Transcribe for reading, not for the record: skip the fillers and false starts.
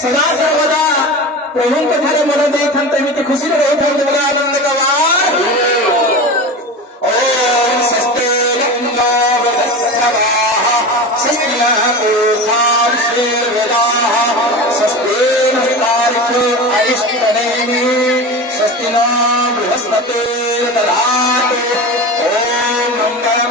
सदा सर्वदा प्रभुंक थारे मन देखन तमिति खुशी रहे बोल आनंद गवार ओम सस्ते इंद्रो वदस्रवाः सस्तिना पूषां श्रीर्वेदाः सस्ते नस्तारिको अरिष्टनेमि सस्तिना बृहस्पतिर्दधातु ओम मंगलम